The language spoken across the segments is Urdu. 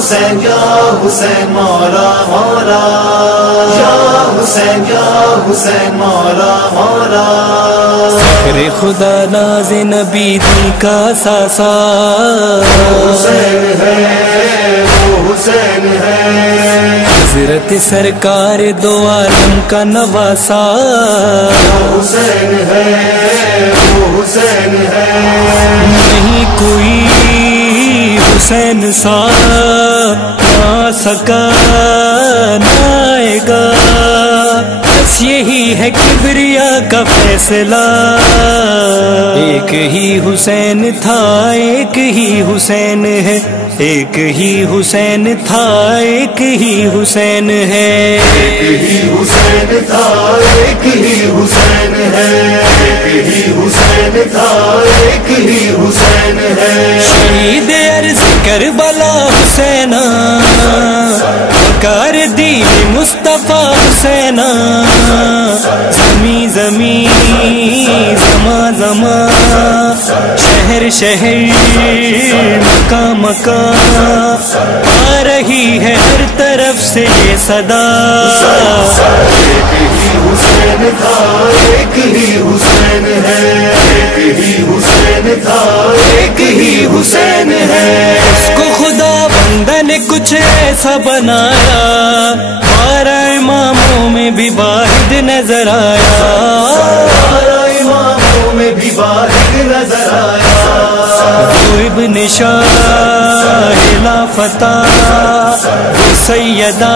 حسین یا حسین مولا مولا، یا حسین یا حسین مولا مولا، فخر خدا ناز نبی دی کا ساسا، حسین ہے وہ حسین ہے، حضرت سرکار دو عالم کا نواسا، حسین ہے وہ حسین ہے، نہیں کوئی حسین سا نہ سکا نہ آئے گا، بس یہی ہے کبریا کا فیصلہ، ایک ہی حسین تھا ایک ہی حسین ہے، ایک ہی حسین تھا ایک ہی حسین ہے، ایک ہی حسین تھا ایک ہی حسین ہے، ایک ہی حسین تھا ایک ہی حسین ہے، شہید عرض کربلا حسین، وقار دین مصطفیٰ حسین، زمیں زمیں زماں زماں شہر شہر مکان مکان آ رہی ہے ہر طرف سے یہ صدا، ایک ہی حسین تھا ایک ہی حسین ہے، ایک ہی حسین تھا ایک ہی حسین ہے، اس کو خدا بندہ نے کچھ ایسا بنایا، 12 اماموں میں بھی واحد نظر آیا، 12 اماموں میں بھی واحد نظر آیا، وہ ابن شاہ لا فتح، وہ سیدہ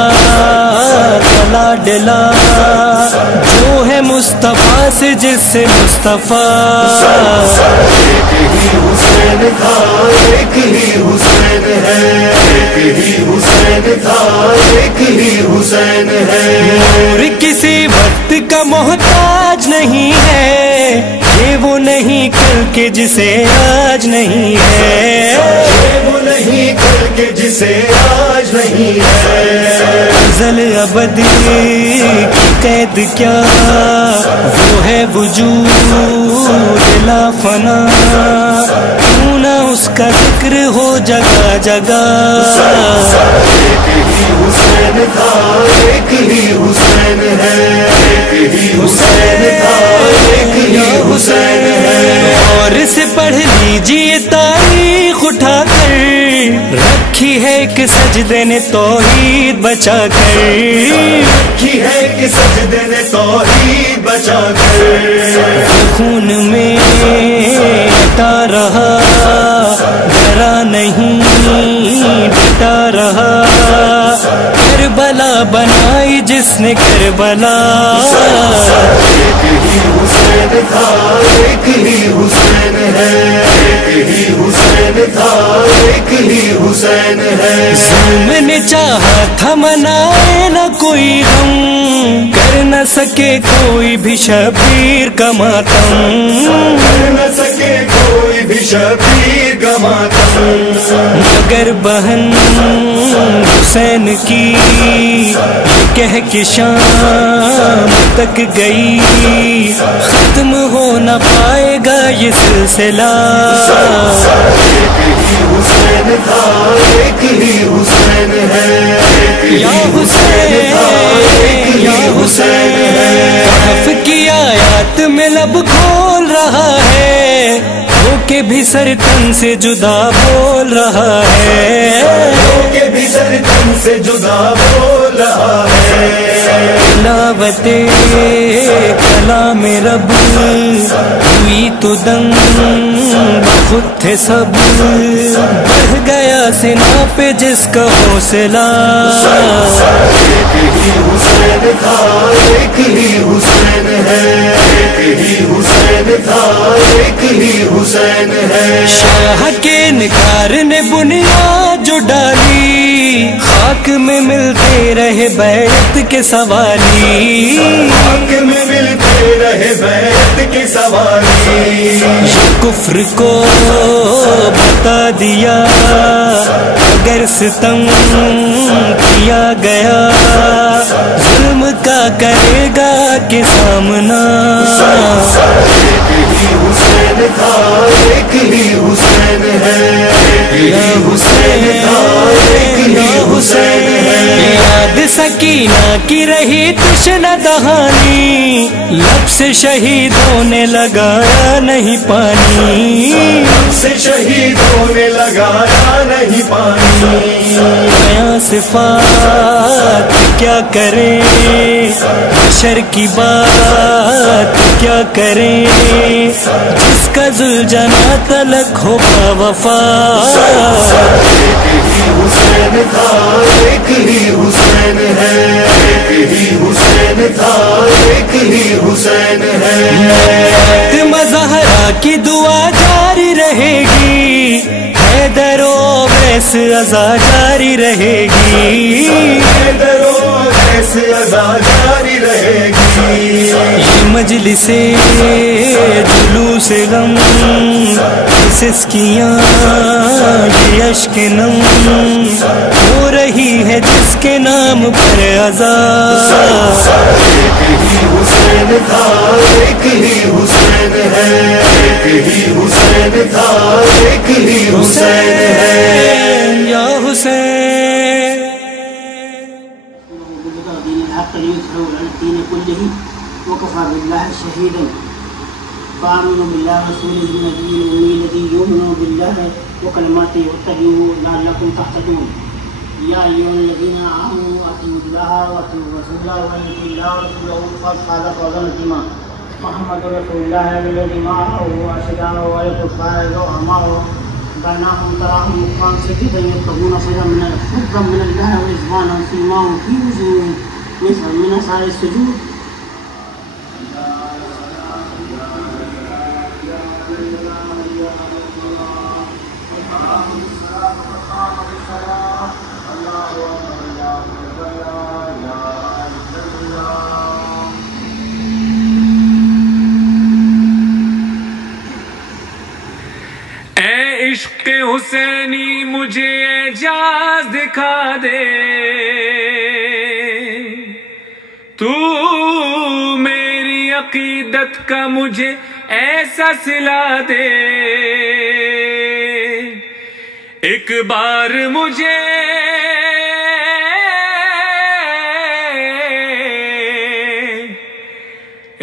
تلا ڈلا، جو ہے مصطفیٰ سے جس سے مصطفیٰ، ایک ہی حسین تھا ایک ہی حسین ہے، ایک ہی حسین تھا ایک ہی حسین ہے، نور کسی وقت کا محتاج نہیں ہے، یہ وہ نہیں کل کے جسے آج نہیں ہے، وہ نہیں کر کے جسے آج نہیں ہے، ازل ابد کی قید کیا وہ ہے وجود لا فنا، کیوں نہ اس کا ذکر ہو جگہ جگہ، ایک ہی حسین تھا ایک ہی حسین ہے، ایک ہی حسین تھا ایک ہی حسین ہے، اور سے پڑھ لیجیے تاریخ اٹھا کر، رکھی ہے ایک سجدے نے توحید بچا کر، رکھی ہے کہ سجدے نے توحید بچا کر، خون میں ڈٹا رہا ڈرا نہیں ڈٹا رہا، کربلا بنائی جس نے کربلا، ایک ہی حسین تھا ایک ہی حسین ہے، ایک ہی حسین تھا ایک ہی حسین ہے، ظلم نے چاہا تھا منائے نہ کوئی غم، کر نہ سکے کوئی بھی شبیر کا ماتم، کر نہ سکے کوئی بھی شبیر کا ماتم، مگر بہن حسین کی یہ کہہ کے شام تک گئی، ختم ہو نہ پائے گا یہ سلسلہ، ایک ہی حسین تھا ایک ہی حسین ہے، ایک ہی یا حسین یا حسین، کہف کی آیات میں لب کھول رہا ہے، ہو کے بھی سر تن سے جدا بول رہا ہے، کہ بھی سر تن سے جدا بول رہا ہے، تلاوت کلام رب ہوئی تو دم خود تھے سب، بڑھ گیا سنا پہ جس کا حوصلہ، ایک ہی حسین تھا ایک ہی حسین ہے، ایک ہی حسین تھا ایک ہی حسین ہے، شاہ کے انکار نے بنیاد جو ڈالی، خاک میں ملتے رہے بیعت کے سوالی، خاک میں ملتے رہے بیعت کے سوالی، یہ کفر کو بتا دیا اگر ستم کیا گیا، ظلم کا کرے گا کہ سامنا، ایک ہی حسین تھا ایک ہی حسین ہے، ایک ہی حسین تھا ایک ہی سکینہ کی رہی تشنہ دہانی، لب سے شہیدوں نے لگایا نہیں پانی، لب سے شہیدوں نے لگایا نہیں پانی، نیا صفات کیا کریں، بشر کی بات کیا کریں، جس کا ذوالجناح تلک ہو با وفا۔ ایک ہی حسین تھا، ایک ہی حسین ہے، ایک ہی حسین تھا، ایک ہی حسین ہے۔ فاطمہ زہرا کی دعا جاری رہے گی، حیدر و اویس عزا جاری رہے گی، حیدر و اویس عزا جاری رہے گی۔ یہ مجلس جلوس غم، سسکیاں یہ اشک نم، ہو رہی ہے جس کے نام پر عزا۔ ایک ہی حسین تھا، ایک ہی حسین ہے، ایک ہی حسین تھا، ایک ہی حسین ہے۔ یا حسین دین الحق ليظهره على الدين كله وكفى بالله شهيدا فآمنوا بالله رسوله النبي الأمي الذي يؤمن بالله وكلماته واتبعوه لعلكم تهتدون يا أيها الذين آمنوا أطيعوا الله وأطيعوا الرسول ومن يطع الله ورسوله فقد فاز فوزا عظيما محمد رسول الله الذي معه أشهد ولا كفار رحمه بينهم تراهم ركعا سجدا يبتغون فضلا من الله ورضوانا سيماهم في وجوههم من أثر السجود عشق حسینی مجھے اعجاز دکھا دے، تو میری عقیدت کا مجھے ایسا سلا دے، ایک بار مجھے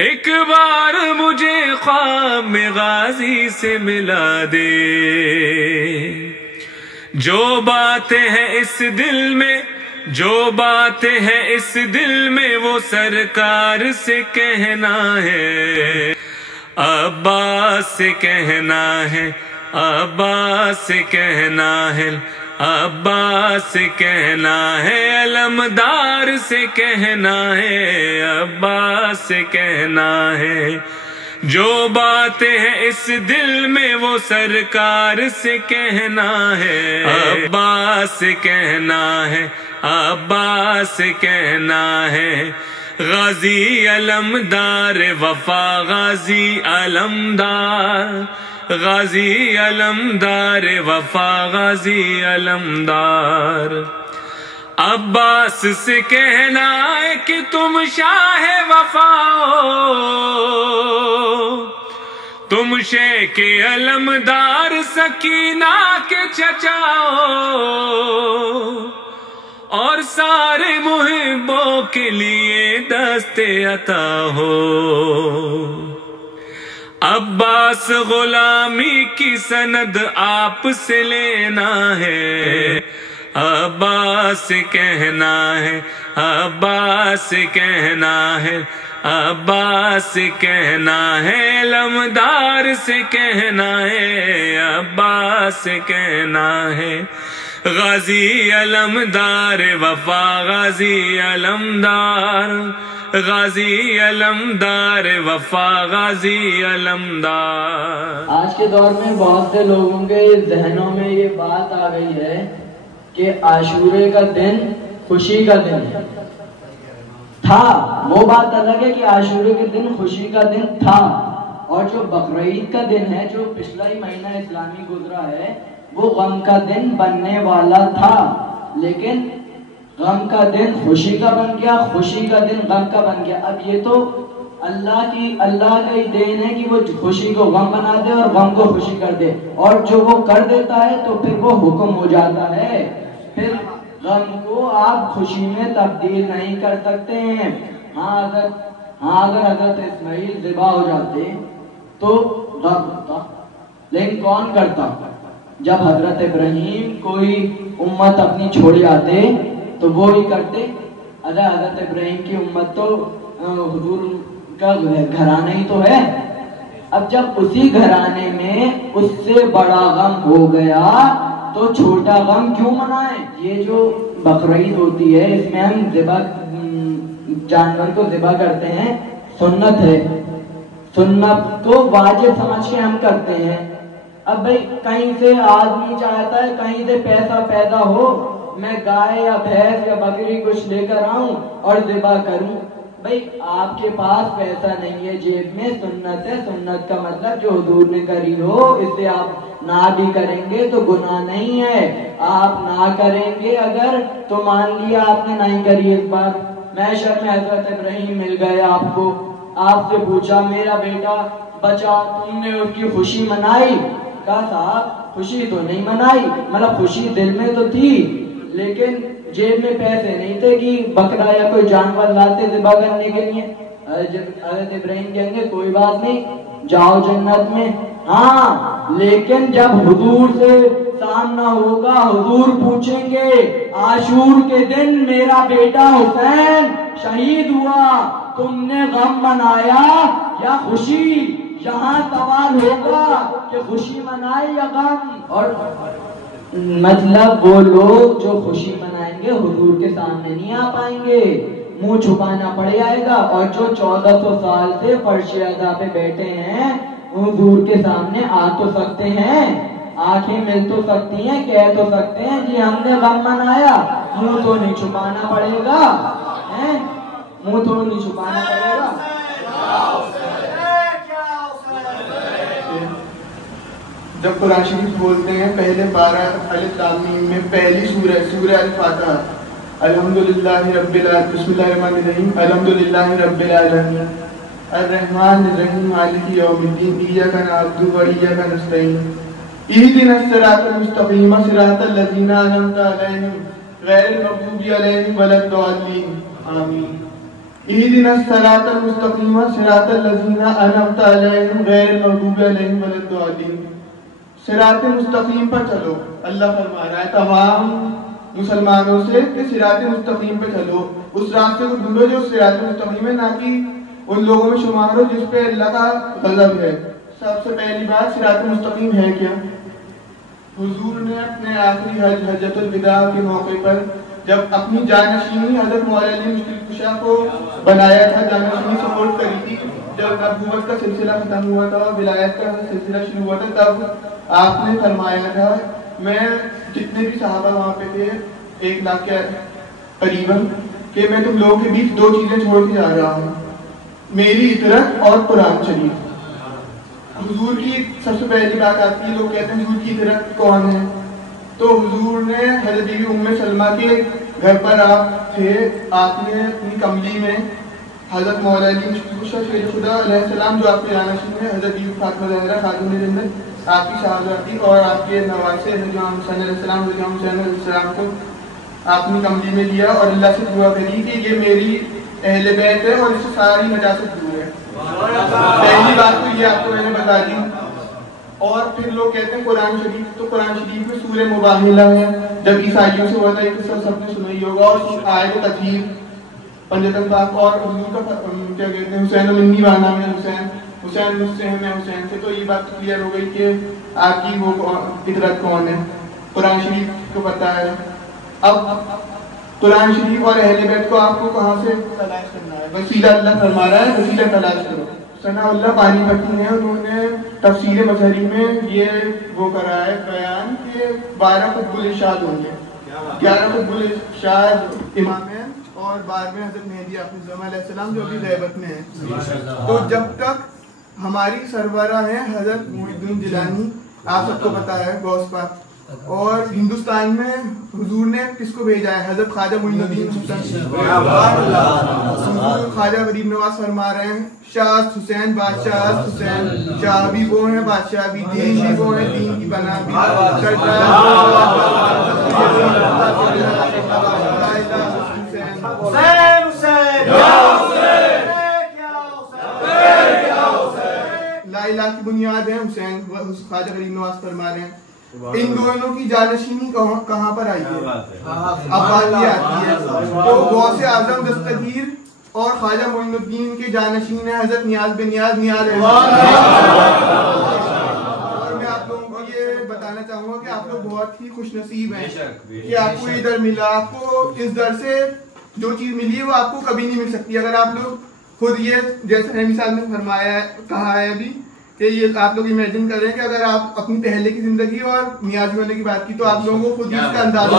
ایک بار مجھے خواب میں غازی سے ملا دے، جو باتیں ہیں اس دل میں، جو باتیں ہیں اس دل میں وہ سرکار سے کہنا ہے، عباس سے کہنا ہے، عباس سے کہنا ہے، عباس سے کہنا ہے، علمدار سے کہنا ہے، عباس سے کہنا ہے، جو باتیں ہیں اس دل میں وہ سرکار سے کہنا ہے، عباس سے کہنا ہے، عباس سے کہنا ہے، غازی علمدار وفا، غازی علمدار، غازی علمدار وفا، غازی علمدار۔ عباس سے کہنا ہے کہ تم شاہ وفا ہو، تم شیخ علمدار سکینہ کے چچا ہو، اور سارے محبوں کے لیے دست عطا ہو۔ عباس غلامی کی سند آپ سے لینا ہے، عباس سے کہنا ہے، عباس سے کہنا ہے، عباس سے کہنا ہے، علمدار سے کہنا ہے، عباس سے کہنا ہے، غازی علمدار وفا، غازی علمدار، غازی علمدار وفا، غازی علمدار۔ آج کے دور میں بہت سے لوگوں کے ذہنوں میں یہ بات آ گئی ہے کہ عاشورے کا دن خوشی کا دن تھا۔ وہ بات الگ ہے کہ عاشورے کے دن خوشی کا دن تھا، اور جو بقرعید کا دن ہے، جو پچھلا ہی مہینہ اسلامی گزرا ہے، وہ غم کا دن بننے والا تھا، لیکن غم کا دن خوشی کا بن گیا، خوشی کا دن غم کا بن گیا۔ اب یہ تو اللہ کا ہی دین ہے کہ وہ خوشی کو غم بنا دے اور غم کو خوشی کر دے، اور جو وہ کر دیتا ہے تو پھر وہ حکم ہو جاتا ہے۔ پھر غم کو آپ خوشی میں تبدیل نہیں کر سکتے ہیں۔ ہاں اگر حضرت اسماعیل ذبح ہو جاتے تو غم ہوتا، لیکن کون کرتا؟ جب حضرت ابراہیم کوئی امت اپنی چھوڑ آتے تو وہ ہی کرتے۔ حضرت ابراہیم کی امت تو حضور کا گھرانہ ہی تو ہے۔ اب جب اسی گھرانے میں اس سے بڑا غم ہو گیا تو چھوٹا غم کیوں منائیں؟ یہ جو بقرعید ہوتی ہے اس میں ہم جانور کو ذبح کرتے ہیں، سنت ہے، سنت کو واجب سمجھ کے ہم کرتے ہیں۔ اب بھائی کہیں سے آدمی چاہتا ہے کہیں سے پیسہ پیدا ہو، میں گائے یا بھینس یا بکری کچھ لے کر آؤں اور ذبح کروں۔ بھائی آپ کے پاس پیسہ نہیں ہے جیب میں، سنت ہے، سنت کا مطلب جو حضور نے کری ہو اسے آپ نہ بھی کریں گے تو گناہ نہیں ہے۔ آپ نہ کریں گے اگر تو مان لیا آپ نے نہیں کری۔ ایک بار محشر میں حضرت ابراہیم مل گئے آپ کو، آپ سے پوچھا میرا بیٹا بچا، تم نے اس کی خوشی منائی؟ کہا صاحب خوشی تو نہیں منائی، مطلب خوشی دل میں تو تھی لیکن جیب میں پیسے نہیں تھے کہ بکرا یا کوئی جانور لاتے ذبح کرنے کے لیے۔ حضرت ابراہیم کہیں گے کوئی بات نہیں، جاؤ جنت میں۔ ہاں لیکن جب حضور سے سامنا ہوگا، حضور پوچھیں گے عاشور کے دن میرا بیٹا حسین شہید ہوا، تم نے غم منایا یا خوشی؟ یہاں سوال ہوگا کہ خوشی منائے یا غم۔ اور مطلب وہ لوگ جو خوشی منائیں گے حضور کے سامنے نہیں آ پائیں گے، منہ چھپانا پڑ جائے گا، اور جو 1400 سال سے فرش اعضاء پہ بیٹھے ہیں حضور کے سامنے آ تو سکتے ہیں، آنکھیں مل تو سکتی ہیں، کہہ تو سکتے ہیں جی ہم نے غم منایا، منہ تو نہیں چھپانا پڑے گا، منہ تو نہیں چھپانا پڑے گا۔ جب قرآن شریف بولتے ہیں پہلے 12 الف لام میم میں پہلی سورہ الفاتحہ، الحمدللہ رب العالمین، بسم اللہ الرحمن الرحیم، الحمدللہ رب العالمین الرحمن الرحیم مالک یوم الدین ایاک نعبد و ایاک نستعین اہدنا الصراط المستقیم صراط الذین انعمت علیہم غیر المغضوب علیہم ولا الضالین آمین۔ اہدنا الصراط المستقیم صراط الذین انعمت علیہم غیر المغضوب علیہم ولا الضالین۔ صراط مستقیم پر چلو، اللہ فرما رہا ہے تمام مسلمانوں سے کہ صراط مستقیم پہ چلو، اس راستے کو ڈھونڈو جو صراط مستقیم ہے، نہ کہ ان لوگوں میں شمار ہو جس پہ اللہ کا غضب ہے۔ سب سے پہلی بات صراط مستقیم ہے کیا؟ حضور نے اپنے آخری حجۃ الوداع کے موقع پر جب اپنی جانشینی حضرت مولا علی مشکل کشا کو بنایا تھا، جانشینی سپورٹ کری تھی، جب نبوت کا سلسلہ ختم ہوا تھا، ولایت کا سلسلہ شروع ہوا تھا، تب آپ نے فرمایا تھا میں جتنے بھی صحابہ وہاں پہ تھے 1 لاکھ کے قریباً کہ میں تم لوگوں کے بیچ 2 چیزیں چھوڑ کے جا رہا ہوں، میری اطرت اور قرآن شریف۔ حضور کی سب سے پہلی بات آتی ہے، لوگ کہتے ہیں حضور کی اطرت کون ہے؟ تو حضور نے حضرت بیوی ام سلمہ کے گھر پر آپ تھے، آپ نے اپنی کملی میں حضرت مولا علی شہید خدا علیہ السلام جو آپ کے جانشین ہیں، حضرت بیوی فاطمہ زہرا خاتون جنت آپ کی شہزادی اور آپ کے نواسے امام حسین علیہ السلام امام حسین علیہ السلام کو آپ نے کملی میں لیا اور اللہ سے دعا کری کہ یہ میری اہل بیت ہے اور اس سے ساری نجاست دور ہے۔ پہلی بات تو یہ آپ کو میں نے بتا دی۔ اور پھر لوگ کہتے ہیں قرآن شریف، تو قرآن شریف میں سورہ مباہلہ ہے، جب عیسائیوں سے ہوا تھا ایک قصہ سب نے سنا ہی ہوگا، اور آیت تطہیر پنجتن پاک اور حضور کا کیا کہتے ہیں حسین منی وانا میں حسین مجھ سے ہے میں حسین سے، تو یہ بات کلیئر ہو گئی کہ آپ کی وہ فطرت کون ہے، قرآن شریف کو پتہ ہے۔ اب قرآن شریف اور اہل بیت کو آپ کو کہاں سے تلاش کرنا ہے؟ وسیلہ اللہ فرما رہا ہے، وسیلہ تلاش کرو۔ ثناء اللہ پانی پتی نے انہوں نے تفسیر مظہری میں یہ وہ کرا ہے بیان کہ 12 قطب الارشاد ہوں گے، 11 قطب الارشاد امامین اور 12ویں حضرت مہدی حافظ زمان علیہ السلام جو ابھی غیبت میں ہیں۔ تو جب تک ہماری سربراہ ہیں حضرت محی الدین جیلانی، آپ سب کو پتا ہے غوث پاک، اور ہندوستان میں حضور نے کس کو بھیجا ہے؟ حضرت خواجہ معین الدین خواجہ غریب نواز فرما رہے ہیں شاہ حسین بادشاہ حسین، شاہ بھی وہ ہیں بادشاہ بھی، دین بھی وہ ہیں دین کی بنا بھی، خواجہ غریب نواز فرما رہے ہیں ان دونوں کی جانشینی کہاں پر آئی ہے؟ اب بات یہ آتی ہے تو غوث اعظم دستگیر اور خواجہ معین الدین کے جانشین ہیں حضرت نیاز بن نیاز نیاز اور میں آپ لوگوں کو یہ بتانا چاہوں گا کہ آپ لوگ بہت ہی خوش نصیب ہیں کہ آپ کو یہ در ملا. آپ کو اس در سے جو چیز ملی ہے وہ آپ کو کبھی نہیں مل سکتی. اگر آپ لوگ خود یہ جیسے رحمی صاحب نے فرمایا ہے کہا ہے ابھی کہ یہ آپ لوگ امیجن کر رہے ہیں کہ اگر آپ اپنی پہلے کی زندگی اور نیازی ہونے کی بات کی تو آپ لوگوں کو خود اس کا اندازہ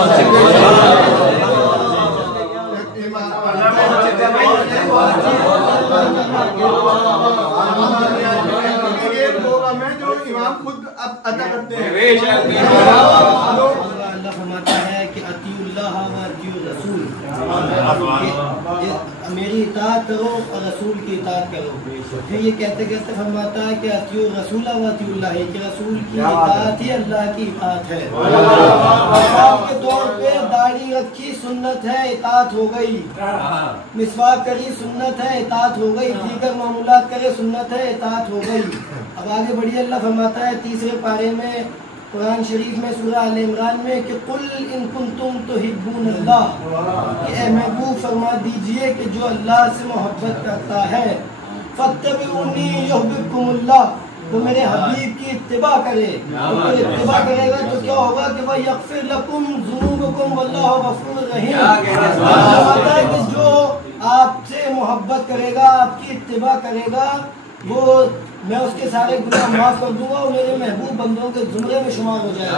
یہ وہ غم ہے جو امام خود عطا کرتے ہیں. اللہ فرماتا ہے کہ اطیعوا اللہ و اطیعوا الرسول، میری اطاعت کرو اور رسول کی اطاعت کرو. پھر یہ کہتے کہتے فرماتا ہے کہ اطیعوا الرسول و اطیعوا اللہ، کہ رسول کی اطاعت ہی اللہ کی اطاعت ہے. مثال کے طور پہ داڑھی رکھی سنت ہے، اطاعت ہو گئی. مسواک کری سنت ہے، اطاعت ہو گئی. دیگر معمولات کرے سنت ہے، اطاعت ہو گئی. اب آگے بڑھیے اللہ فرماتا ہے تیسرے پارے میں قرآن شریف میں سورہ آل عمران میں کہ قل ان کنتم تحبون اللہ، کہ اے محبوب فرما دیجئے کہ جو اللہ سے محبت کرتا ہے فاتبعونی یحببکم اللہ، وہ میرے حبیب کی اتباع کرے. تو اتباع کرے گا تو کیا ہوگا کہ وہ یغفر لکم ذنوبکم واللہ غفور رحیم. فرماتا ہے کہ جو آپ سے محبت کرے گا، آپ کی اتباع کرے گا، وہ میں اس کے سارے گناہ معاف کر دوں گا اور میرے محبوب بندوں کے زمرے میں شمار ہو جائے گا.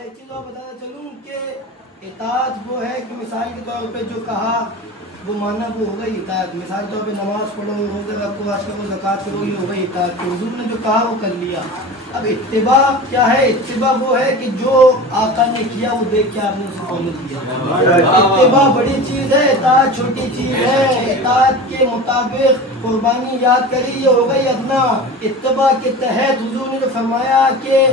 ایک چیز اور بتانا چلوں کہ اطاعت وہ ہے کہ مثال کے طور پہ جو کہا وہ مانا وہ ہو گئی اطاعت. مثال کے طور پہ نماز پڑھو، روزہ رکھو، حج کرو، زکوٰۃ کرو، یہ ہو گئی اطاعت. حضور نے جو کہا وہ کر لیا. اب اتباع کیا ہے؟ اتباع وہ ہے کہ جو آقا نے کیا وہ دیکھ کے آپ نے اسے فالو کیا. اتباع بڑی چیز ہے، اطاعت چھوٹی چیز ہے. اطاعت کے مطابق قربانی یاد کری، یہ ہو گئی ادنا. اتباع کے تحت حضور نے جو فرمایا کہ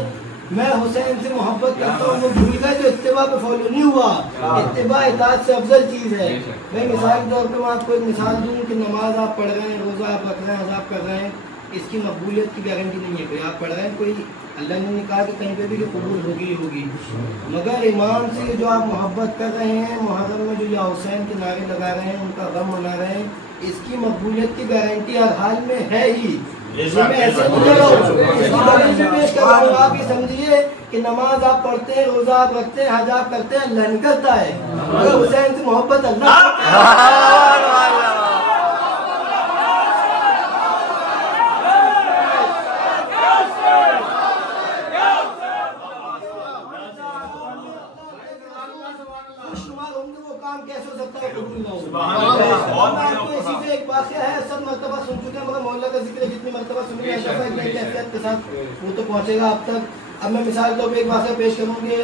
میں حسین سے محبت کرتا ہوں وہ بھول گئے، جو اتباع پہ فالو نہیں ہوا. اتباع اطاعت سے افضل چیز ہے. میں مثال کے طور پہ میں آپ کو ایک مثال دوں کہ نماز آپ پڑھ رہے ہیں، روزہ آپ رکھ رہے ہیں، حج آپ کر رہے ہیں، اس کی مقبولیت کی گارنٹی نہیں ہے. کوئی آپ پڑھ رہے ہیں، کوئی اللہ نے نہیں کہا کہ کہیں پہ بھی کہ قبول ہوگی ہوگی، مگر امام سے جو آپ محبت کر رہے ہیں، محرم میں جو یا حسین کے نعرے لگا رہے ہیں، ان کا غم منا رہے ہیں، اس کی مقبولیت کی گارنٹی ہر حال میں ہے ہی. میں ایسے نہیں کہہ رہا ہوں، اس کی دلیل بھی پیش کر رہا ہوں. آپ یہ سمجھیے کہ نماز آپ پڑھتے ہیں، روزہ آپ رکھتے ہیں، حج آپ کرتے ہیں، اللہ نہیں کرتا ہے، مگر حسین سے محبت اللہ کرتا ہے. ایک واقعہ ہے، سب مرتبہ سن چکے ہیں، مگر مولا کا ذکر جتنی مرتبہ سنیں احتیاط کے ساتھ وہ تو پہنچے گا آپ تک. اب میں مثال طور پہ ایک واقعہ پیش کروں کہ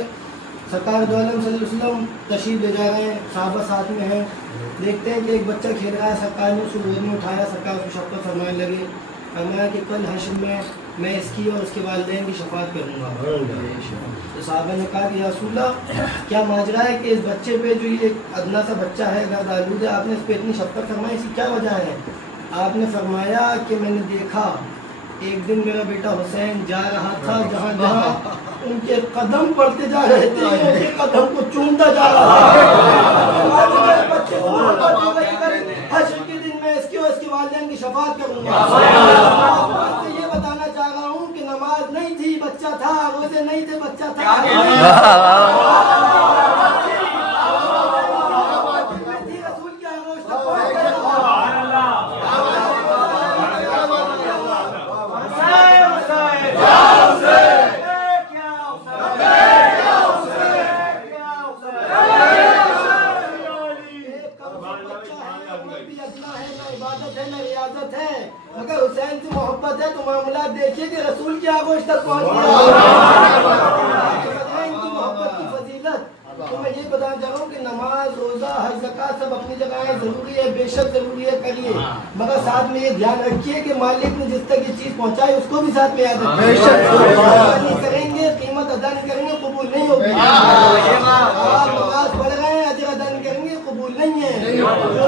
سرکار دو عالم صلی اللہ علیہ وسلم تشریف لے جا رہے ہیں، صحابہ ساتھ میں ہیں. دیکھتے ہیں کہ ایک بچہ کھیل رہا ہے، سرکار نے اس کو گود میں اٹھایا، سرکار اس کو شفقت فرمانے لگے. فرمایا کہ کل حشر میں اس کی اور اس کے والدین کی شفاعت کروں گا. تو صحابہ نے کہا کہ یا رسول اللہ کیا ماجرا ہے کہ اس بچے پہ جو یہ ادنا سا بچہ ہے، غیر آلود ہے، آپ نے اس پہ اتنی شفقت فرمائی، اس کی کیا وجہ ہے؟ آپ نے فرمایا کہ میں نے دیکھا ایک دن میرا بیٹا حسین جا رہا تھا جہاں جہاں ان کے قدم پڑتے جا رہے تھے، ان کے قدم کو چومتا جا رہا تھا. حشر کے دن میں اس کی اور اس کے والدین کی شفاعت کروں گا. یہ بتانا چاہ رہا ہوں کہ نماز نہیں تھی بچہ تھا، روزے نہیں تھے بچہ تھا. رسول کی آغوش تک پہنچ گئے. اگر حسین سے محبت ہے تو معاملات دیکھیے کہ رسول کی آغوش تک پہنچ گیا. ان کی محبت کی فضیلت تو میں یہ بتانا چاہ رہا ہوں کہ نماز، روزہ، حج، زکوٰۃ سب اپنی جگہ ہے، ضروری ہے، بے شک ضروری ہے، کریے. مگر ساتھ میں یہ دھیان رکھیے کہ مالک نے جس تک یہ چیز پہنچائی اس کو بھی ساتھ میں یاد رکھیے. نہیں کریں گے، قیمت ادا نہیں کریں گے، قبول نہیں ہوگی. آپ نماز پڑھ رہے ہیں، اجر ادا نہیں کریں گے، قبول نہیں ہے. جو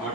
8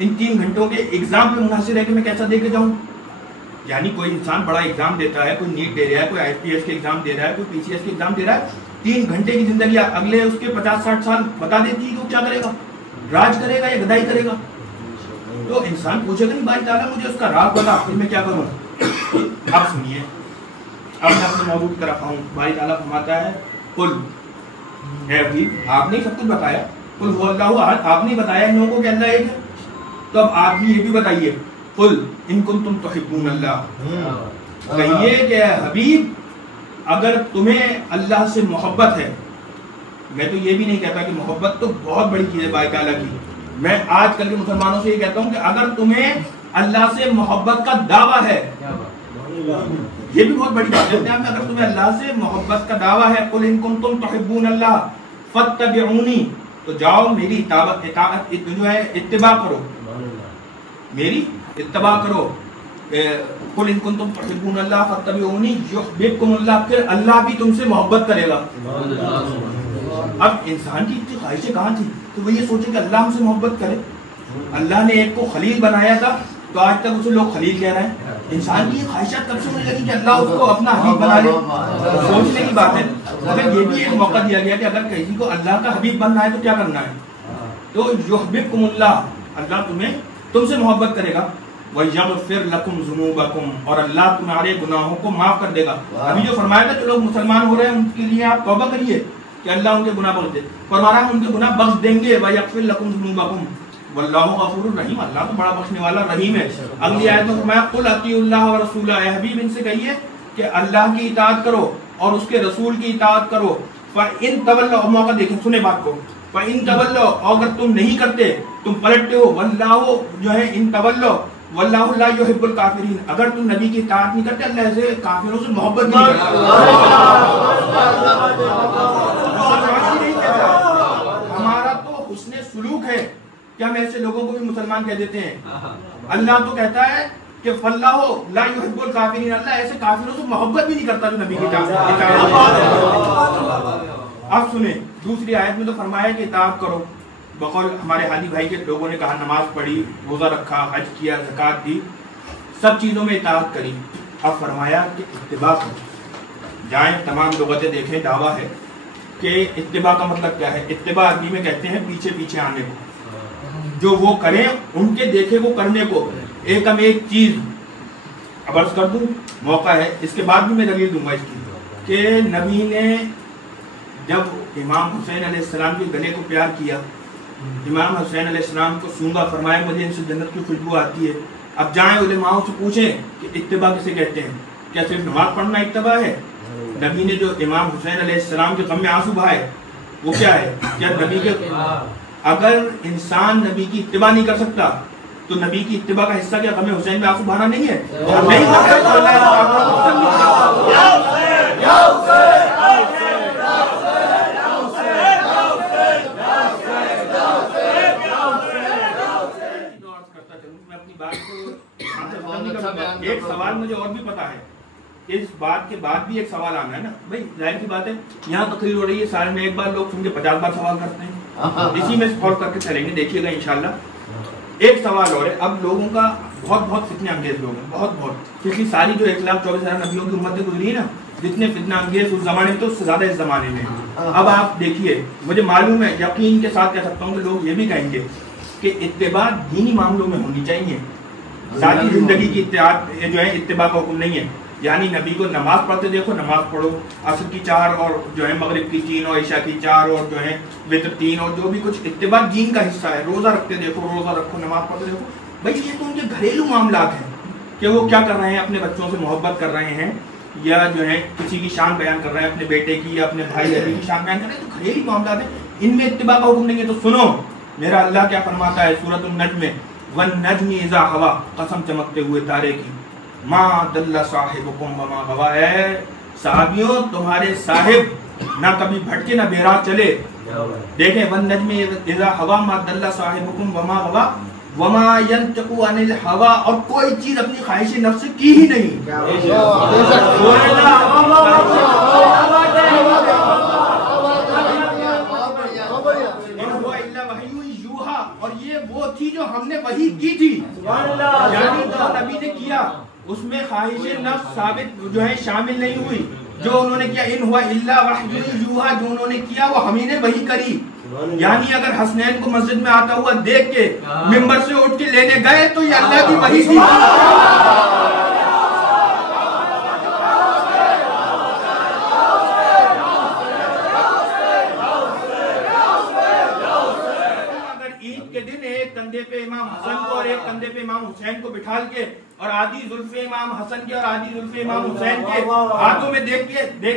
ان 3 گھنٹوں کے ایگزام پہ منحصر ہے کہ میں کیسا دے کے جاؤں. یعنی کوئی انسان بڑا ایگزام دیتا ہے, کوئی نیٹ دے رہا ہے, کوئی IPS کے ایگزام دے رہا ہے, کوئی PCS کے ایگزام دے رہا ہے, 3 گھنٹے کی زندگی اگلے اس کے 50-60 سال بتا دیتی ہے کہ وہ کیا کرے گا, راج کرے گا یا گدائی کرے گا. تو انسان پوچھے گا نہیں بھائی تعالیٰ مجھے اس کا راز بتا, پھر میں کیا کروں. اب سنیے, اب میں اپنے موضوع کی طرف آؤں. بھائی تعالیٰ فرماتا ہے قل, اے ابھی آپ نے سب کچھ بتایا, قل هو اللہ احد, آپ نے بتایا ان لوگوں کو کہ اللہ ایک ہے, تو اب آپ بھی یہ بھی بتائیے قل ان کنتم تحبون اللہ, کہیے کہ حبیب اگر تمہیں اللہ سے محبت ہے. میں تو یہ بھی نہیں کہتا کہ محبت تو بہت بڑی چیز ہے بھائی تعالیٰ کی, میں آج کل کے مسلمانوں سے یہ کہتا ہوں کہ اگر تمہیں اللہ سے محبت کا دعویٰ ہے, یہ بھی بہت بڑی بات ہے, اگر تمہیں اللہ سے محبت کا دعویٰ ہے قل ان کنتم تحبون اللہ فاتبعونی, تو جاؤ میری اطاعت جو ہے اتباع کرو, میری اتباع کرو. قل ان کنتم تحبون اللہ فاتبعونی یحببکم اللہ, پھر اللہ بھی تم سے محبت کرے گا. اب انسان کی اتنی خواہشیں کہاں تھی تو وہ یہ سوچے کہ اللہ ہم سے محبت کرے. اللہ نے ایک کو خلیل بنایا تھا تو آج تک اسے لوگ خلیل کہہ رہے ہیں. انسان کی یہ خواہشات کب سے ہونے لگی کہ اللہ اس کو اپنا حبیب بنا لے. سوچنے کی بات ہے. اگر یہ بھی ایک موقع دیا گیا کہ اگر کسی کو اللہ کا حبیب بننا ہے تو کیا کرنا ہے, تو یحببکم اللہ, اللہ تم سے محبت کرے گا. وَيَغْفِرْ لَكُمْ ذُنُوبَكُمْ, اور اللہ تمہارے گناہوں کو معاف کر دے گا. ابھی جو فرمایا تھا جو لوگ مسلمان ہو رہے ہیں ان کے لیے آپ توبہ کریے کہ اللہ ان کے گناہ بخش دے. فرمایا ہم ان کے گناہ بخش دیں گے. وَيَغْفِرْ لَكُمْ ذُنُوبَكُمْ وَاللَّهُ غَفُورٌ رَحِيمٌ, اللہ تو بڑا بخشنے والا رحیم ہے. اگلی آیت میں فرمایا قُلْ أَطِیعُوا اللَّهَ وَرَسُولَهُ, اے حبیب ان سے کہیے کہ اللہ کی اطاعت کرو اور اس کے رسول کی اطاعت کرو. فَإِن تَوَلَّوْا, موقع دیکھیں سنیں بات کو, فَإِن تَوَلَّوْا, اگر تم نہیں کرتے تم پلٹتے ہو, وَاللَّهُ جو ہے ان تَوَلَّوْا واللہ لا یحب الکافرین, اگر تم نبی کی اطاعت نہیں کرتے اللہ سے کافروں سے محبت نہیں کرتا. ہمارا تو حسن سلوک ہے کہ ہم ایسے لوگوں کو بھی مسلمان کہہ دیتے ہیں. اللہ تو کہتا ہے کہ فاللہ لا یحب الکافرین, اللہ ایسے کافروں سے محبت بھی نہیں کرتا جو نبی کی اطاعت. اب سنیں دوسری آیت میں تو فرمایا کہ اطاعت کرو, بقول ہمارے حاجی بھائی کے لوگوں نے کہا نماز پڑھی, روزہ رکھا, حج کیا, زکوٰۃ دی, سب چیزوں میں اطاعت کری. اب فرمایا کہ اتباع کرو. جائیں تمام لغتیں دیکھیں, دعویٰ ہے کہ اتباع کا مطلب کیا ہے. اتباع عربی میں کہتے ہیں پیچھے پیچھے آنے کو, جو وہ کریں ان کے دیکھے وہ کرنے کو. ایک ہم ایک چیز اب عرض کر دوں, موقع ہے اس کے بعد بھی میں دلیل دوں گا اس کی, کہ نبی نے جب امام حسین علیہ السلام کے گلے کو پیار کیا, امام حسین علیہ السلام کو سونگا, فرمایا مجھے ان سے جنت کی خوشبو آتی ہے. اب جائیں علماء سے پوچھیں کہ اتباع کسے کہتے ہیں. کیا صرف نماز پڑھنا اتباع ہے؟ نبی نے جو امام حسین علیہ السلام کے غم میں آنسو بہائے وہ کیا ہے؟ کیا نبی کے, اگر انسان نبی کی اتباع نہیں کر سکتا تو نبی کی اتباع کا حصہ کیا غم حسین میں آنسو بہانا نہیں ہے؟ ایک سوال مجھے اور بھی پتا ہے, اس بات کے بعد بھی ایک سوال آنا ہے نا بھائی, ظاہر کی بات ہے یہاں تقریر ہو رہی ہے, سال میں ایک بار لوگ سن کے 50 بار سوال کرتے ہیں, اسی میں سالو کر کے چلیں گے, دیکھیے گا انشاءاللہ. ایک سوال اور ہے, اب لوگوں کا بہت فتنہ انگیز لوگ ہیں, بہت پچھلی ساری جو 1,24,000 نبیوں کی امتیں گزری ہے نا, جتنے فتنہ انگیز اس زمانے میں تو اس سے زیادہ اس زمانے میں. اب آپ دیکھیے, مجھے معلوم ہے, یقین کے ساتھ کہہ سکتا ہوں کہ لوگ یہ بھی کہیں گے کہ اتباع دینی معاملوں میں ہونی چاہیے, ذاتی زندگی کی اتباع جو ہے اتباع کا حکم نہیں ہے. یعنی نبی کو نماز پڑھتے دیکھو, نماز پڑھو, عصر کی 4 اور جو ہے مغرب کی 3 اور عشاء کی 4 اور جو ہے وتر 3 اور جو بھی کچھ اتباع دین کا حصہ ہے. روزہ رکھتے دیکھو, روزہ رکھو, نماز پڑھتے دیکھو. بھائی یہ تو ان کے گھریلو معاملات ہیں کہ وہ کیا کر رہے ہیں, اپنے بچوں سے محبت کر رہے ہیں, یا جو ہے کسی کی شان بیان کر رہے ہیں, اپنے بیٹے کی یا اپنے بھائی کی شان بیان کر رہے ہیں, تو گھریلو معاملات ہیں, ان میں اتباع کا حکم نہیں ہے. تو سنو میرا اللہ کیا فرماتا ہے سورۃ النجم میں, وَالنَّجْمِ إِذَا هَوَىٰ, قسم چمکتے ہوئے تارے کی, مَا دَلَّ صَاحِبُكُمْ وَمَا غَوَىٰ, اے صحابیوں تمہارے صاحب نہ کبھی بھٹکے نہ بے راہ چلے. دیکھیں وَالنَّجْمِ إِذَا هَوَىٰ مَا دَلَّ صَاحِبُكُمْ وَمَا غَوَىٰ وَمَا يَنْطِقُ عَنِ الْهَوَىٰ, اور کوئی چیز اپنی خواہش نفس کی ہی نہیں. اور یہ وہ تھی جو ہم نے وہی کی تھی، یعنی جو نبی نے کیا اس میں خواہش نفس ثابت جو ہے شامل نہیں ہوئی. جو انہوں نے کیا ان ہوا الا وحی یوحا، جو انہوں نے کیا وہ ہمیں نے وہی کری. یعنی اگر حسنین کو مسجد میں آتا ہوا دیکھ کے ممبر سے اٹھ کے لینے گئے تو یہ اللہ کی وحی تھی. کندھے پہ امام حسن کو اور ایک کندھے پہ امام حسین کو بٹھال کے اور آدھی زلفیں امام حسن کے اور آدھی زلفیں امام حسین کے ہاتھوں میں دیکھ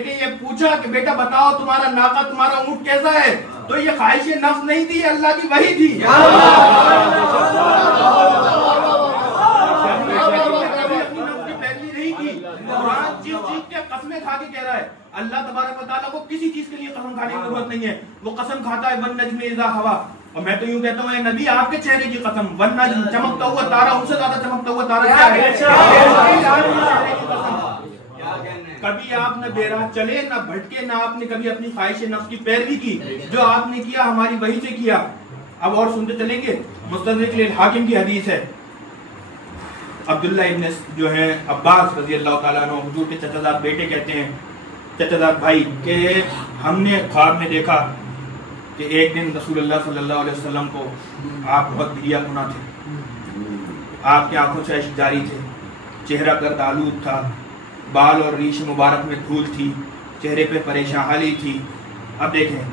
کے یہ پوچھا کہ بیٹا بتاؤ تمہارا ناقہ تمہارا اونٹ کیسا ہے، تو یہ خواہش نفس نہیں تھی، اللہ کی وحی تھی. قرآن جس چیز کے قسمیں کھا کے کہہ رہا ہے، اللہ تبارک و تعالیٰ کو کسی چیز کے لیے قسم کھانے کی ضرورت نہیں ہے. وہ قسم کھاتا ہے والنجم اذا ہوا، اور میں تو یوں کہتا ہوں اے نبی آپ کے چہرے کی قسم، والنجم چمکتا ہوا تارا، ان سے زیادہ چمکتا ہوا تارا کیا ہے؟ کبھی آپ نہ بے راہ چلے نہ بھٹکے، نہ آپ نے کبھی اپنی خواہش نفس کی پیروی کی، جو آپ نے کیا ہماری وحی سے کیا. اب اور سنتے چلیں گے. مستدرک للحاکم کی حدیث ہے، عبداللہ ابن جو ہے عباس رضی اللہ تعالیٰ عنہ حضور کے چچا زاد بیٹے کہتے ہیں، چچا زاد بھائی، کہ ہم نے خواب میں دیکھا کہ ایک دن رسول اللہ صلی اللہ علیہ وسلم کو آپ بہت بھیا کنا تھے، آپ کی آنکھوں سے اشک جاری تھے، چہرہ گرد آلود تھا، بال اور ریش مبارک میں دھول تھی، چہرے پہ پریشان حالی تھی. اب دیکھیں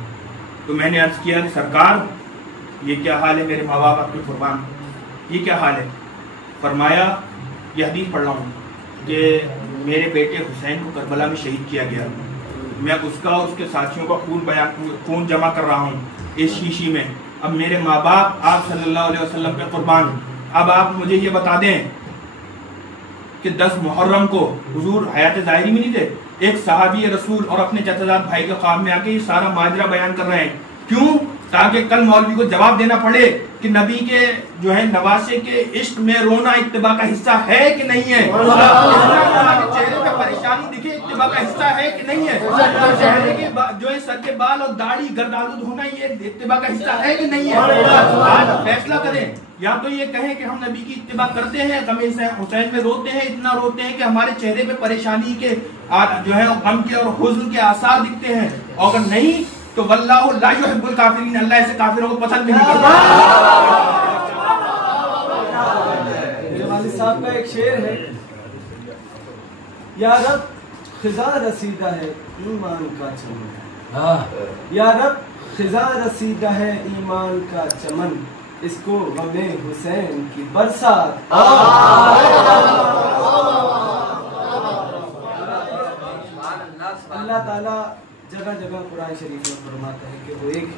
تو میں نے عرض کیا کہ سرکار یہ کیا حال ہے، میرے ماں باپ آپ کے قربان، یہ کیا حال ہے؟ فرمایا یہ حدیث پڑھ رہا ہوں کہ میرے بیٹے حسین کو کربلا میں شہید کیا گیا، میں اس کا اور اس کے ساتھیوں کا خون جمع کر رہا ہوں اس شیشی میں. اب میرے ماں باپ آپ صلی اللہ علیہ وسلم پہ قربان. اب آپ مجھے یہ بتا دیں کہ 10 محرم کو حضور حیات ظاہری میں نہیں تھے، ایک صحابی رسول اور اپنے چچا زاد بھائی کے خواب میں آ کے یہ سارا ماجرا بیان کر رہے ہیں. کیوں؟ تاکہ کل مولوی کو جواب دینا پڑے کہ نبی کے جو ہے نواسے کے عشق میں رونا اتباع کا حصہ ہے کہ نہیں ہے، چہرے پہ پریشانی دکھے اتباع کا حصہ ہے کہ نہیں ہے، چہرے کے جو ہے سر کے بال اور داڑھی گردآلود ہونا یہ اتباع کا حصہ ہے کہ نہیں ہے. آج فیصلہ کریں، یا تو یہ کہیں کہ ہم نبی کی اتباع کرتے ہیں، غم حسین میں روتے ہیں، اتنا روتے ہیں کہ ہمارے چہرے پہ پریشانی کے جو ہے غم کے اور حزن کے آثار دکھتے ہیں، اور اگر نہیں تو واللہ لا یحب الکافرین، اللہ ایسے کافروں کو پسند نہیں کرتا. میرے والد صاحب کا ایک شعر ہے، یا رب خزاں رسیدہ ہے ایمان کا چمن، یا رب خزاں رسیدہ ہے ایمان کا چمن، اس کو غم حسین کی برسات. اللہ تعالیٰ جگہ جگہ قرآن شریف میں فرماتا ہے کہ وہ ایک ہے،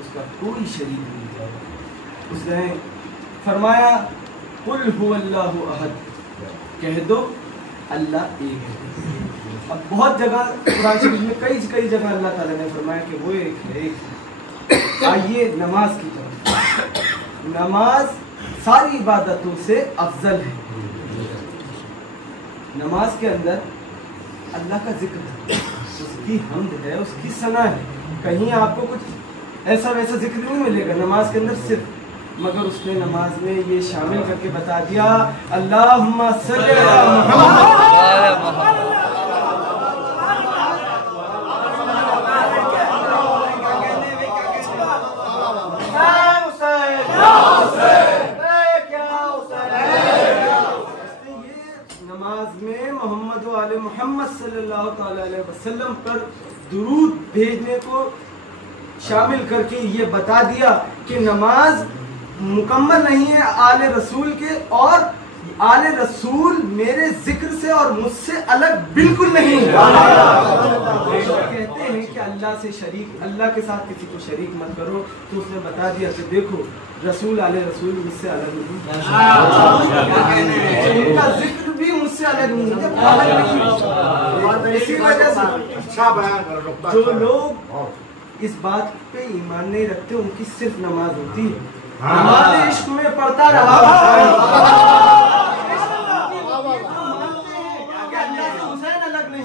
اس کا کوئی شریک نہیں ہے. اس نے فرمایا قل هو اللہ احد، کہہ دو اللہ ایک ہے. اب بہت جگہ قرآن شریف میں کئی جگہ اللہ تعالیٰ نے فرمایا کہ وہ ایک ہے، ایک ہے. آئیے نماز کی طرف. نماز ساری عبادتوں سے افضل ہے. نماز کے اندر اللہ کا ذکر ہے، اس کی حمد ہے، اس کی ثنا ہے. کہیں آپ کو کچھ ایسا ویسا ذکر نہیں ملے گا نماز کے اندر صرف، مگر اس نے نماز میں یہ شامل کر کے بتا دیا اللہم صلی علی محمد. نماز میں محمد و آل محمد صلی اللہ تعالی علیہ وسلم پر درود بھیجنے کو شامل کر کے یہ بتا دیا کہ نماز مکمل نہیں ہے آل رسول کے، اور آل رسول میرے ذکر سے اور مجھ سے الگ بالکل نہیں ہے. کہتے ہیں کہ اللہ سے شریک، اللہ کے ساتھ کسی کو شریک مت کرو، تو اس نے بتا دیا کہ دیکھو رسول آل رسول مجھ سے الگ نہیں، ان کا ذکر بھی مجھ سے الگ نہیں ہے. اسی وجہ سے جو لوگ اس بات پہ ایمان نہیں رکھتے ان کی صرف نماز ہوتی ہے، نماز عشق میں پڑھتا رہا کہ اللہ سے حسین الگ نہیں.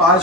5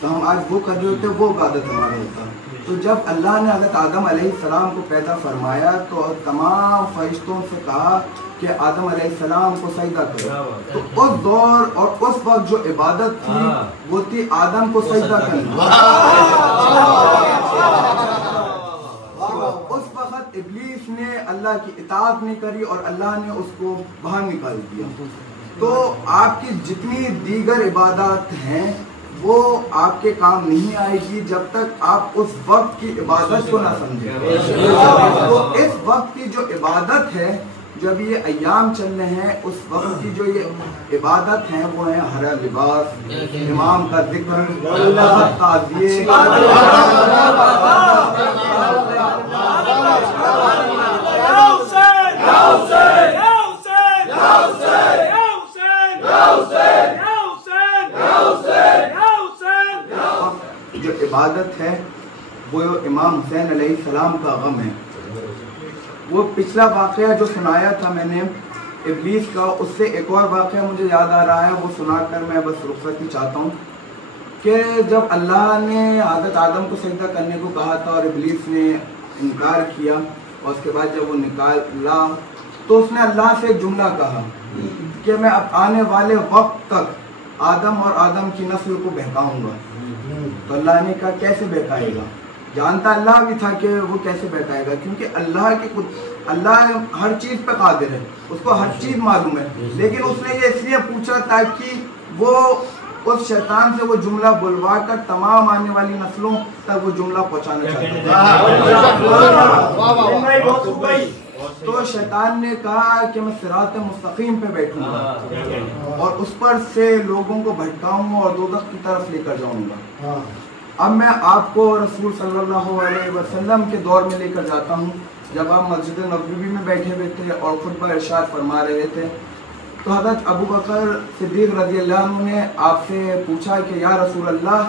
تو ہم آج وہ کر رہے ہوتے, وہ عبادت ہمارا ہوتا. تو جب اللہ نے حضرت آدم علیہ السلام کو پیدا فرمایا تو تمام فرشتوں سے کہا کہ آدم علیہ السلام کو سجدہ کرو. تو اس دور اور اس وقت جو عبادت تھی وہ تھی آدم کو سجدہ کرنا. اس وقت ابلیس نے اللہ کی اطاعت نہیں کری اور اللہ نے اس کو باہر نکال دیا. تو آپ کی جتنی دیگر عبادات ہیں وہ آپ کے کام نہیں آئے گی جب تک آپ اس وقت کی عبادت کو نہ سمجھیں. تو اس وقت کی جو عبادت ہے, جب یہ ایام چل رہے ہیں, اس وقت کی جو یہ عبادت ہیں وہ ہیں ہرا لباس, امام کا ذکر, تعزیے, جو عبادت ہے وہ امام حسین علیہ السلام کا غم ہے. وہ پچھلا واقعہ جو سنایا تھا میں نے ابلیس کا, اس سے ایک اور واقعہ مجھے یاد آ رہا ہے, وہ سنا کر میں بس رخصتی چاہتا ہوں. کہ جب اللہ نے حضرت آدم کو سجدہ کرنے کو کہا تھا اور ابلیس نے انکار کیا, اور اس کے بعد جب وہ نکالا تو اس نے اللہ سے ایک جملہ کہا کہ میں اب آنے والے وقت تک آدم اور آدم کی نسل کو بہکاؤں گا. تو اللہ نے کہا کیسے بہکائے گا؟ جانتا اللہ بھی تھا کہ وہ کیسے بہکائے گا, کیونکہ اللہ ہر چیز پہ قادر ہے, اس کو ہر چیز معلوم ہے. لیکن اس نے یہ اس لیے پوچھا تاکہ وہ اس شیطان سے وہ جملہ بلوا کر تمام آنے والی نسلوں تک وہ جملہ پہنچانا چاہتا. تو شیطان نے کہا کہ میں صراط مستقیم پہ بیٹھوں گا اور اس پر سے لوگوں کو بھٹکاؤں گا اور دوزخ کی طرف لے کر جاؤں گا. اب میں آپ کو رسول صلی اللہ علیہ وسلم کے دور میں لے کر جاتا ہوں, جب آپ مسجد نبوی میں بیٹھے ہوئے تھے اور خطبہ ارشاد فرما رہے تھے. تو حضرت ابو بکر صدیق رضی اللہ عنہ نے آپ سے پوچھا کہ یا رسول اللہ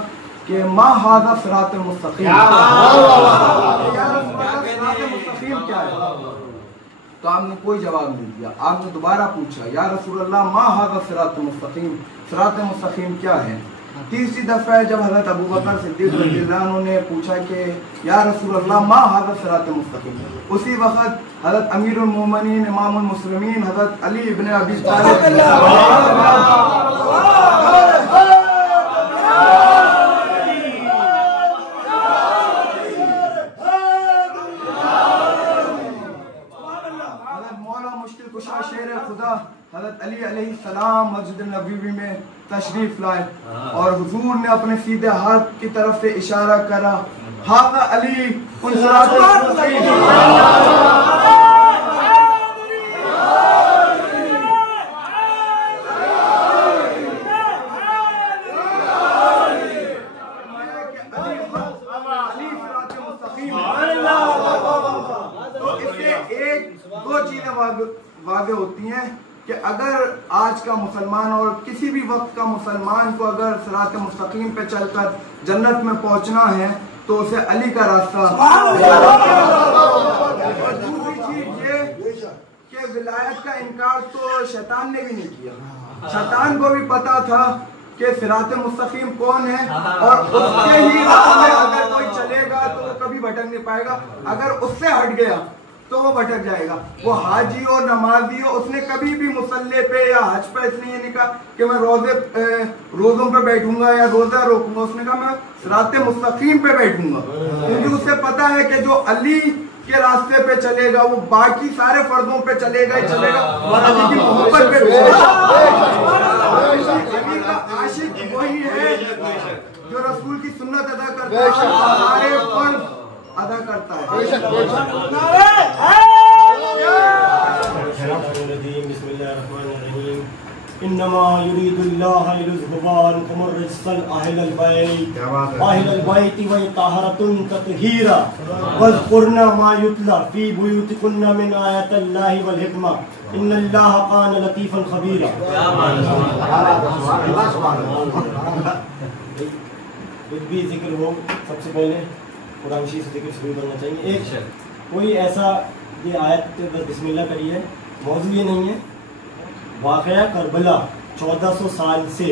کہ ما ھذا صراط مستقیم, یا رسول اللہ صراط مستقیم کیا ہے؟ تو آپ نے کوئی جواب نہیں دیا. آپ نے دوبارہ پوچھا یا رسول اللہ ما ھذا صراط مستقیم, صراط مستقیم کیا ہے؟ تیسری دفعہ جب حضرت ابو بکر صدیق رضی اللہ عنہ نے پوچھا کہ یا رسول اللہ ما ھذا صراط مستقیم, اسی وقت حضرت امیر المومنین امام المسلمین حضرت علی ابن ابی طالب شیر خدا حضرت علی علیہ السلام مسجد نبوی میں تشریف لائے اور حضور نے اپنے سیدھے ہاتھ کی طرف سے اشارہ کرا, ھذا علی ان صراط المستقیم. تو اس سے ایک دو چیزیں واضح ہوتی ہیں کہ اگر آج کا مسلمان اور کسی بھی وقت کا مسلمان کو اگر صراط مستقیم پہ چل کر جنت میں پہنچنا ہے تو اسے علی کا راستہ. دوسری چیز یہ کہ ولایت کا انکار تو شیطان نے بھی نہیں کیا. شیطان کو بھی پتا تھا کہ صراط مستقیم کون ہے اور اس کے ہی راستے اگر کوئی چلے گا تو وہ کبھی بھٹک نہیں پائے گا, اگر اس سے ہٹ گیا تو وہ بھٹک جائے گا. وہ حاجی ہو نمازی ہو, اس نے کبھی بھی مصلی پہ یا حج پہ اس نے یہ نہیں کہا کہ میں روزوں پہ بیٹھوں گا یا روزہ روکوں گا, اس نے کہا میں صراط مستقیم پہ بیٹھوں گا, کیونکہ اسے پتا ہے کہ جو علی کے راستے پہ چلے گا وہ باقی سارے فرضوں پہ چلے گا ہی چلے گا اور علی کی محبت پہ چلے گا. علی کا عاشق وہی ہے جو رسول کی سنت ادا کرتا ہے, سارے فرض ادا کرتا ہے. بسم اللہ الرحمن الرحیم. انما يريد الله ليذهب عنكم الرجس اهل البيت ويطهركم تطهيرا واذكرن ما يتلى في بيوتكن من آيات الله والحكمة ان الله كان لطيفا خبيرا. بھی ذکر ہو, سب سے پہلے قرآن شریف سے ذکر شروع کرنا چاہیے. ایک کوئی ایسا یہ آیت بسم اللہ کری ہے, موضوع یہ نہیں ہے. واقعہ کربلا 1400 سال سے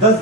10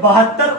72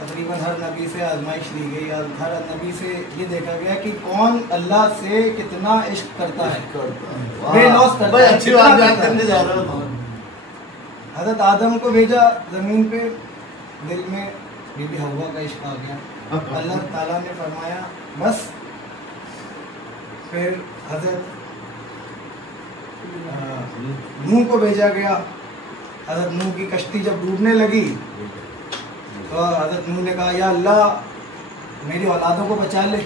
تقریباً ہر نبی سے آزمائش لی گئی اور ہر نبی سے یہ دیکھا گیا کہ کون اللہ سے کتنا عشق کرتا ہے، بے لوث کرتا ہے، اچھی بات بیان کرنے جا رہا ہوں. حضرت آدم کو بھیجا زمین پہ، دل میں بی بی حوا کا عشق آ گیا. اللہ تعالیٰ نے فرمایا بس. پھر حضرت نوح کو بھیجا گیا. حضرت نوح کی کشتی جب ڈوبنے لگی تو حضرت نوح نے کہا یا اللہ میری اولادوں کو بچا لے.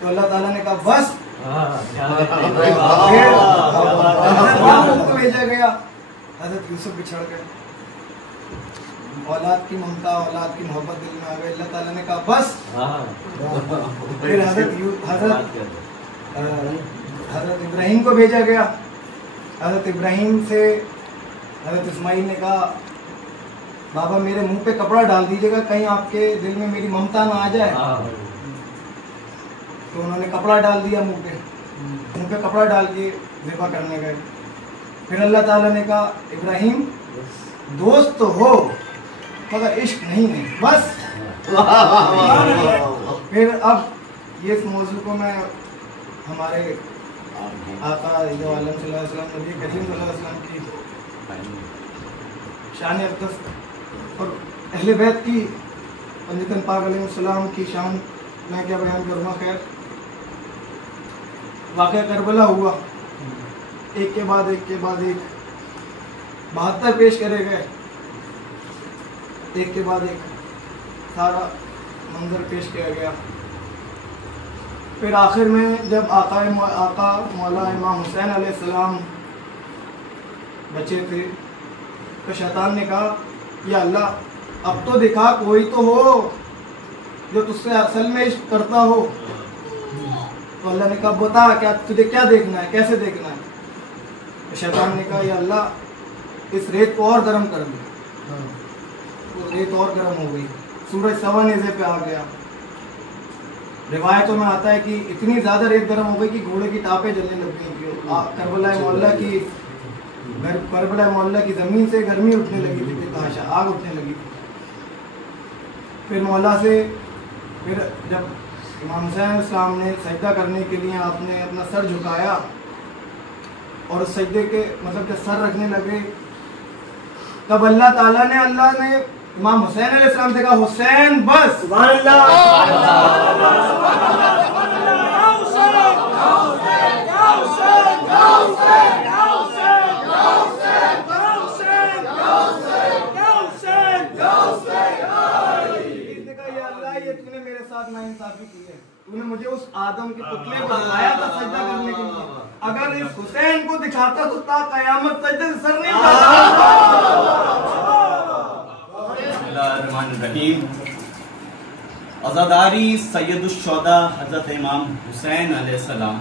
تو اللہ تعالیٰ نے کہا بس. پھر حضرت یعقوب کو بھیجا گیا. حضرت یوسف بچھڑ گئے. اولاد کی ممتا، اولاد کی محبت دل میں آ گئی. اللہ تعالیٰ نے کہا بس. پھر حضرت ابراہیم کو بھیجا گیا. حضرت ابراہیم سے حضرت اسماعیل نے کہا بابا میرے منہ پہ کپڑا ڈال دیجیے گا کہیں آپ کے دل میں میری ممتا نہ آ جائے. تو انہوں نے کپڑا ڈال دیا منہ پہ کپڑا ڈال کے ذبح کرنے گئے. پھر اللہ تعالیٰ نے کہا ابراہیم دوست تو ہو مگر عشق نہیں ہے بس. پھر اب یہ اس موضوع کو میں ہمارے آقا عالم صلی اللہ علیہ وسلم، نبی کریم صلی اللہ علیہ وسلم کی شان اقدس اور اہل بیت کی پنجتن پاک علیہ السلام کی شان میں کیا بیان کروں گا. خیر واقعہ کربلا ہوا، ایک کے بعد ایک کے بعد ایک 72 پیش کرے گئے، ایک کے بعد ایک سارا منظر پیش کیا گیا. پھر آخر میں جب آقا مولا امام حسین علیہ السلام بچے تھے تو شیطان نے کہا یا اللہ اب تو دکھا کوئی تو ہو جو تجھ سے اصل میں عشق کرتا ہو. تو اللہ نے کہا بتا کیا تجھے کیا دیکھنا ہے، کیسے دیکھنا ہے. تو شیطان نے کہا یا اللہ اس ریت کو اور گرم کر دے. وہ ریت اور گرم ہو گئی، سورج سوا نیزے پہ آ گیا. روایتوں میں آتا ہے کہ اتنی زیادہ ریت گرم ہو گئی کہ گھوڑے کی ٹاپیں جلنے لگ گئی. کربلا معلیٰ کی زمین سے گرمی اٹھنے لگی تھی، تاشا آگ اٹھنے لگی تھی. پھر مولا سے پھر جب امام حسین علیہ السلام نے سجدہ کرنے کے لیے آپ نے اپنا سر جھکایا اور اس سجدے کے مطلب جب سر رکھنے لگے تب اللہ تعالیٰ نے امام حسین علیہ السلام سے کہا حسین بس. سبحان ناانصافی کی ہے، تو نے مجھے اس آدم کے پتلے کو دکھایا تھا سجدہ کرنے کے لیے، اگر اس حسین کو دکھاتا تو تا قیامت سجدے سے سر نہیں اٹھاتا. بسم اللہ الرحمن الرحیم. عزاداری سید الشہداء حضرت امام حسین علیہ السلام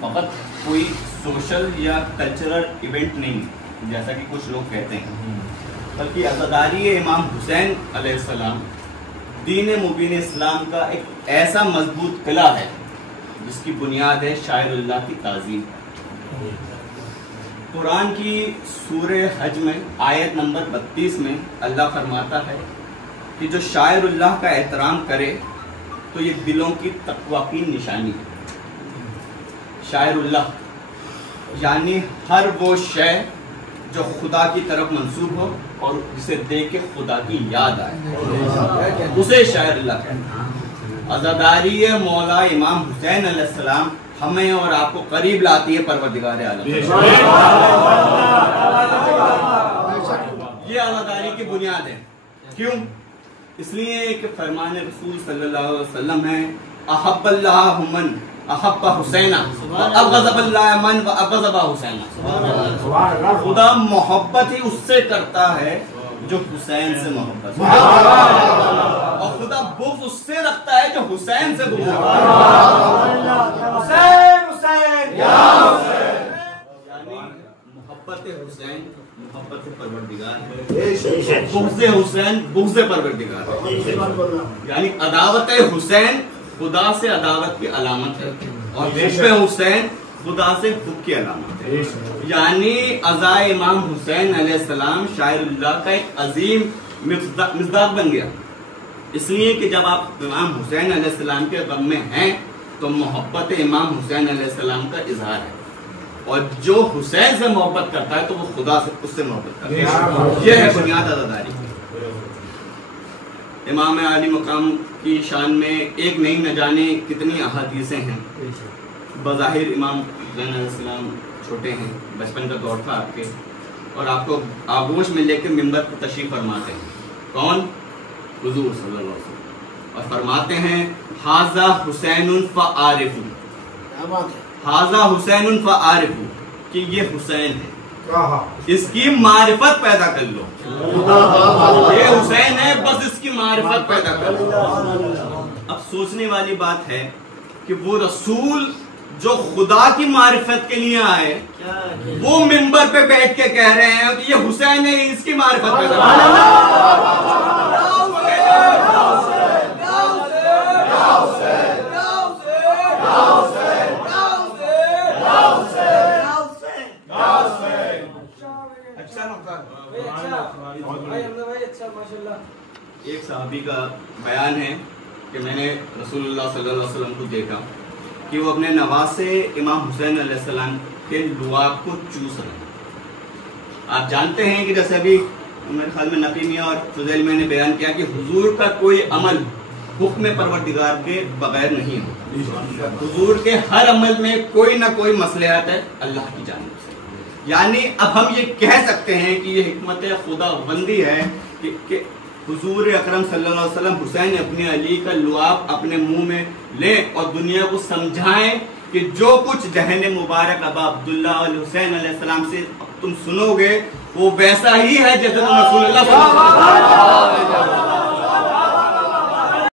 فقط کوئی سوشل یا کلچرل ایونٹ نہیں جیسا کہ کچھ لوگ کہتے ہیں، بلکہ عزاداری امام حسین علیہ السلام دین مبین اسلام کا ایک ایسا مضبوط قلعہ ہے جس کی بنیاد ہے شاعر اللہ کی تعظیم. قرآن کی سورہ حج میں آیت نمبر 32 میں اللہ فرماتا ہے کہ جو شاعر اللہ کا احترام کرے تو یہ دلوں کی تقویٰ کی نشانی ہے. شاعر اللہ یعنی ہر وہ شے جو خدا کی طرف منسوب ہو اور جسے دیکھ کے خدا کی یاد آئے اسے شاعر اللہ کہتے ہیں. عزاداری مولا امام حسین علیہ السلام ہمیں اور آپ کو قریب لاتی ہے پروردگار عالم. یہ عزاداری کی بنیاد ہے. کیوں؟ اس لیے کہ فرمان رسول صلی اللہ علیہ وسلم ہے احب اللہ من احب حسینہ وابغض اللہ من وابغض حسینہ. خدا محبت ہی اس سے کرتا ہے جو حسین سے محبت ہے، اور خدا بغض اس سے رکھتا ہے جو حسین سے بغض رکھتا ہے. حسین حسین یا حسین یعنی محبت حسین محبت پروردگار ہے، بغض حسین بغض پروردگار، یعنی عداوت حسین خدا سے عداوت کی علامت ہے اور حب حسین خدا سے حب کی علامت ہے. یعنی عزائے امام حسین علیہ السلام شاعر اللہ کا ایک عظیم مصداق بن گیا. اس لیے کہ جب آپ امام حسین علیہ السلام کے غم میں ہیں تو محبت امام حسین علیہ السلام کا اظہار ہے، اور جو حسین سے محبت کرتا ہے تو وہ خدا سے اس سے محبت کرتا ہے. یہ ہے بنیاد عزاداری. امام عالی مقام کی شان میں ایک نہیں نہ جانے کتنی احادیثیں ہیں. بظاہر امام حسین علیہ السلام چھوٹے ہیں، بچپن کا دور تھا آپ کے، اور آپ کو آغوش میں لے کے ممبر پر تشریف فرماتے ہیں. کون؟ حضور صلی اللہ علیہ وسلم. اور فرماتے ہیں ھذا حسین فعارفو، ھذا حسین فعارفو، کہ یہ حسین ہے، اس کی معرفت پیدا کر لو. یہ حسین ہے، بس اس کی معرفت پیدا کر لو. اب سوچنے والی بات ہے کہ وہ رسول جو خدا کی معرفت کے لیے آئے وہ ممبر پہ بیٹھ کے کہہ رہے ہیں کہ یہ حسین ہے، اس کی معرفت پیدا کر لو. ایک صحابی کا بیان ہے کہ میں نے رسول اللہ صلی اللہ علیہ وسلم کو دیکھا کہ وہ اپنے نواسے امام حسین علیہ السلام کے لعاب کو چوس رہے ہیں. آپ جانتے ہیں کہ جیسے ابھی میرے خیال میں نقی میاں اور فضیل میں نے بیان کیا کہ حضور کا کوئی عمل حکم پروردگار کے بغیر نہیں ہوتا. حضور کے ہر عمل میں کوئی نہ کوئی مصلحت ہے اللہ کی جانب سے. یعنی اب ہم یہ کہہ سکتے ہیں کہ یہ حکمت خدا بندی ہے کہ حضور اکرم صلی اللہ علیہ وسلم حسین ابن علی کا لعاب اپنے منہ میں لیں اور دنیا کو سمجھائیں کہ جو کچھ دہن مبارک ابا عبداللہ علیہ حسین علیہ السلام سے تم سنو گے وہ ویسا ہی ہے جیسے تم رسول اللہ صلی اللہ علیہ وسلم